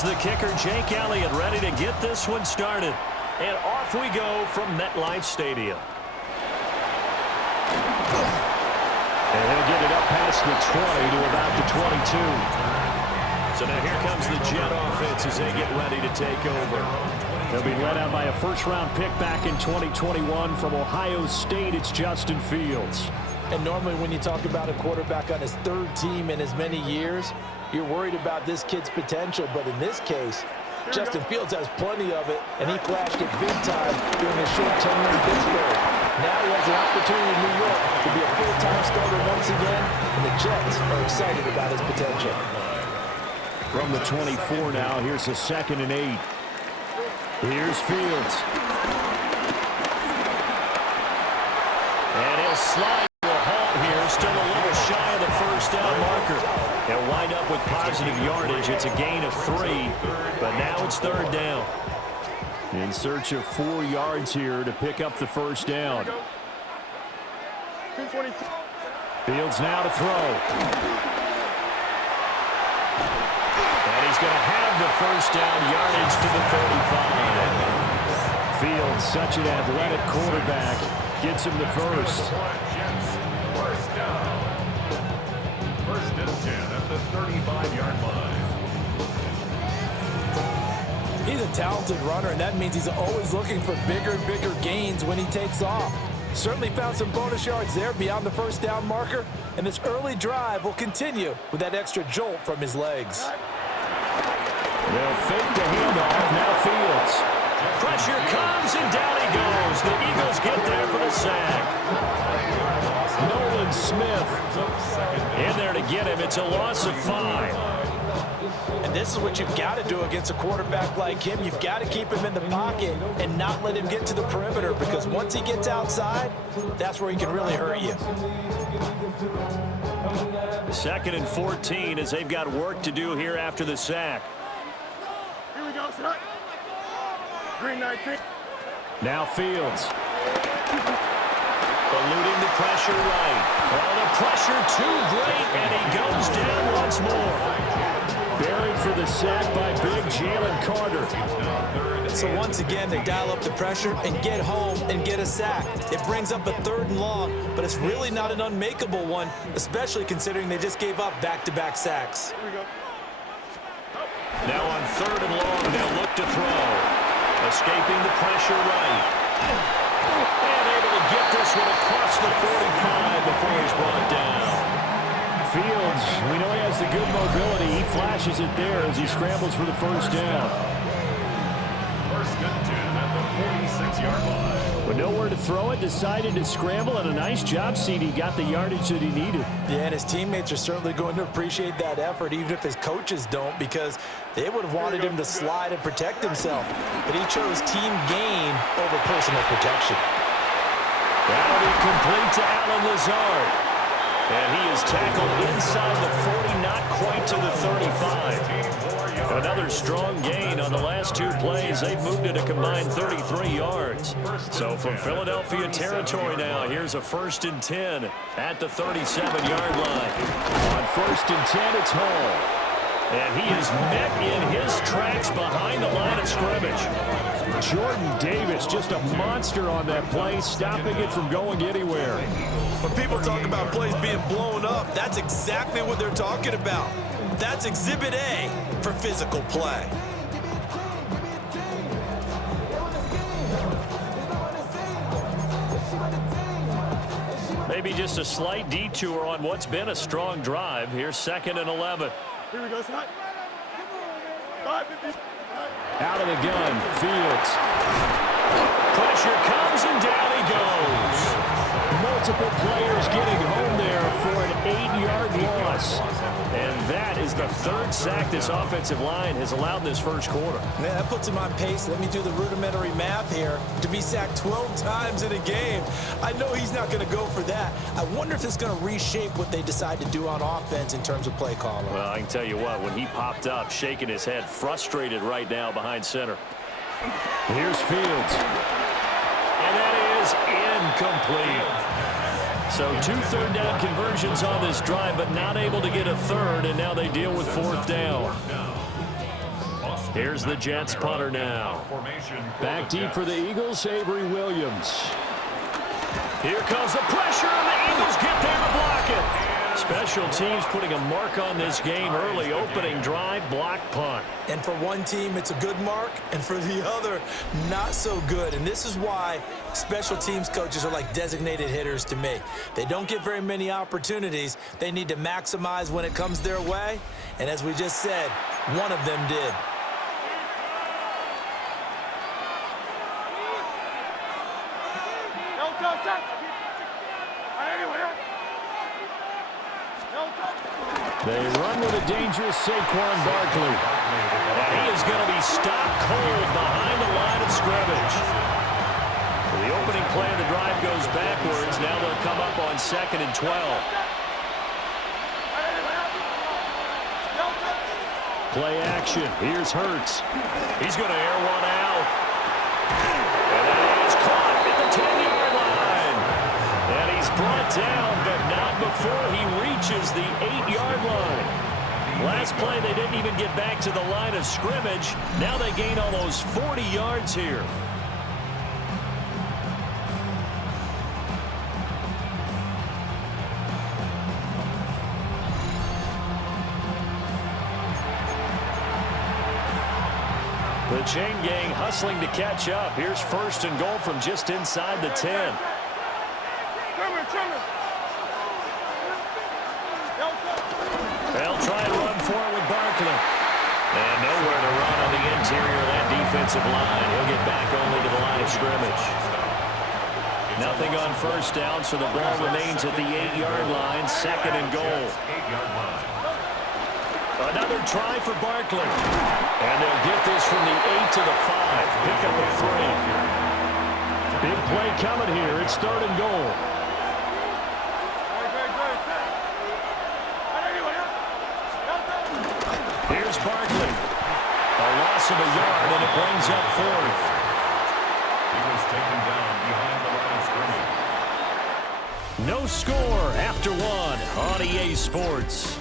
Here's the kicker, Jake Elliott, ready to get this one started. And off we go from MetLife Stadium. And he'll get it up past the 20 to about the 22. So now here comes the Jet offense as they get ready to take over. They'll be led out by a first-round pick back in 2021 from Ohio State. It's Justin Fields. And normally when you talk about a quarterback on his third team in as many years, you're worried about this kid's potential. But in this case, Justin Fields has plenty of it, and he flashed it big time during his short tenure in Pittsburgh. Now he has an opportunity in New York to be a full-time starter once again, and the Jets are excited about his potential. From the 24 now, here's a 2nd and 8. Here's Fields. And he'll slide to a halt here, still a little shy of the first down marker. They'll wind up with positive yardage. It's a gain of 3, but now it's 3rd down. In search of 4 yards here to pick up the first down. Fields now to throw. And he's going to have the first down, yardage to the 35. Fields, such an athletic quarterback, gets him the first. First down. 1st and 10 at the 35-yard line. He's a talented runner, and that means he's always looking for bigger and bigger gains when he takes off. Certainly found some bonus yards there beyond the first down marker, and this early drive will continue with that extra jolt from his legs. They'll fake the handoff, now Fields. Pressure comes, and down he goes. The Eagles get there for the sack. Nolan Smith in there to get him. It's a loss of 5. And this is what you've got to do against a quarterback like him. You've got to keep him in the pocket and not let him get to the perimeter, because once he gets outside, that's where he can really hurt you. 2nd and 14 as they've got work to do here after the sack. Here we go, son. Green 19. Now Fields. Eluding the pressure right. Oh, the pressure too great, and he goes down once more. Buried for the sack by big Jalen Carter. So once again, they dial up the pressure and get home and get a sack. It brings up a 3rd and long, but it's really not an unmakeable one, especially considering they just gave up back-to-back sacks. Now on 3rd and long, they'll look to throw. Escaping the pressure right. And able to get this one across the 45 before he's brought down. Fields, we know he has the good mobility. He flashes it there as he scrambles for the first down. 1st and 10 at the 46-yard line. But nowhere to throw it, decided to scramble, and a nice job, CD. Got the yardage that he needed. Yeah, and his teammates are certainly going to appreciate that effort, even if his coaches don't, because they would have wanted him to slide and protect himself. But he chose team gain over personal protection. That'll be complete to Allen Lazard. And he is tackled inside the 40, not quite to the 35. Another strong gain on the last 2 plays. They've moved it a combined 33 yards. So from Philadelphia territory now, here's a 1st and 10 at the 37-yard line. On 1st and 10, it's Hall. And he is met in his tracks behind the line of scrimmage. Jordan Davis, just a monster on that play, stopping it from going anywhere. When people talk about plays being blown up, that's exactly what they're talking about. That's Exhibit A for physical play. Maybe just a slight detour on what's been a strong drive. Here's 2nd and 11. Here we go, son. Out of the gun, Fields. Pressure comes, and down he goes. Multiple players getting home there for an 8-yard loss. And that is the 3rd sack this offensive line has allowed this first quarter. Man, that puts him on pace. Let me do the rudimentary math here. To be sacked 12 times in a game. I know he's not going to go for that. I wonder if it's going to reshape what they decide to do on offense in terms of play calling. Well, I can tell you what, when he popped up, shaking his head, frustrated right now behind center. Here's Fields. And that is incomplete. So 2 third down conversions on this drive, but not able to get a 3rd, and now they deal with 4th down. Here's the Jets punter now. Back deep for the Eagles, Avery Williams. Here comes the pressure, and the Eagles get there to block it. Special teams putting a mark on this game early. Opening drive, block punt. And for one team, it's a good mark, and for the other, not so good. And this is why special teams coaches are like designated hitters to me. They don't get very many opportunities. They need to maximize when it comes their way. And as we just said, one of them did. They run with a dangerous Saquon Barkley. And he is going to be stopped cold behind the line of scrimmage. The opening play of the drive goes backwards. Now they'll come up on 2nd and 12. Play action. Here's Hurts. He's going to air one out. And that is caught at the 10-yard line. And he's brought down, but not before he reaches the 8-yard line. Last play, they didn't even get back to the line of scrimmage. Now they gain almost 40 yards here. The chain gang hustling to catch up. Here's 1st and goal from just inside the 10. They'll try and run for it with Barkley. And nowhere to run on the interior of that defensive line. He'll get back only to the line of scrimmage. Nothing on 1st down, so the ball remains at the 8-yard line. 2nd and goal. Another try for Barkley. And they'll get this from the 8 to the 5. Pick up a 3. Big play coming here. It's 3rd and goal. Here's Barkley. A loss of a yard, and it brings up 4th. He was taken down behind the line of scrimmage. No score after 1 on EA Sports.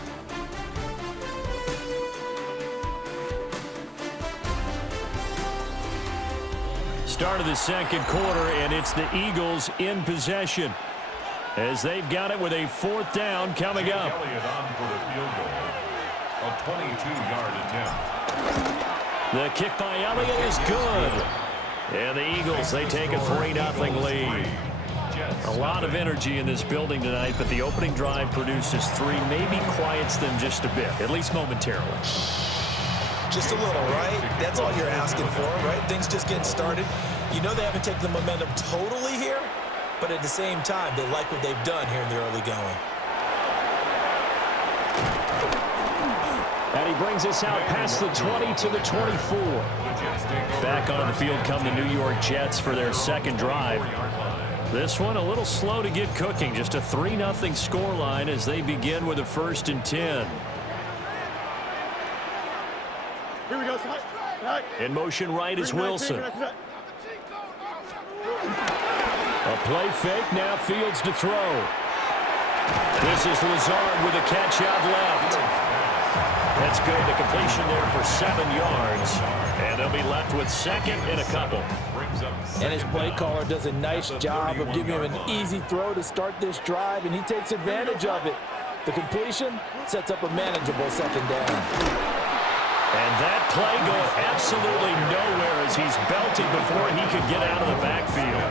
Start of the 2nd quarter, and it's the Eagles in possession as they've got it with a 4th down coming up. Elliott on for the field goal. A 22-yard attempt. The kick by Elliott is good. And the Eagles, they take a 3-0 lead. A lot of energy in this building tonight, but the opening drive produces 3, maybe quiets them just a bit, at least momentarily. Just a little, right? That's all you're asking for, right? Things just getting started. You know they haven't taken the momentum totally here, but at the same time, they like what they've done here in the early going. And he brings us out past the 20 to the 24. Back on the field come the New York Jets for their 2nd drive. This one a little slow to get cooking. Just a 3-0 scoreline as they begin with a 1st and 10. Here we go. In motion right is Wilson. A play fake, now Fields to throw. This is Lazard with a catch out left. That's good. The completion there for 7 yards. And they'll be left with 2nd and a couple. And his play caller does a nice job of giving him an easy throw to start this drive, and he takes advantage of it. The completion sets up a manageable 2nd down. And that play going absolutely nowhere as he's belted before he could get out of the backfield.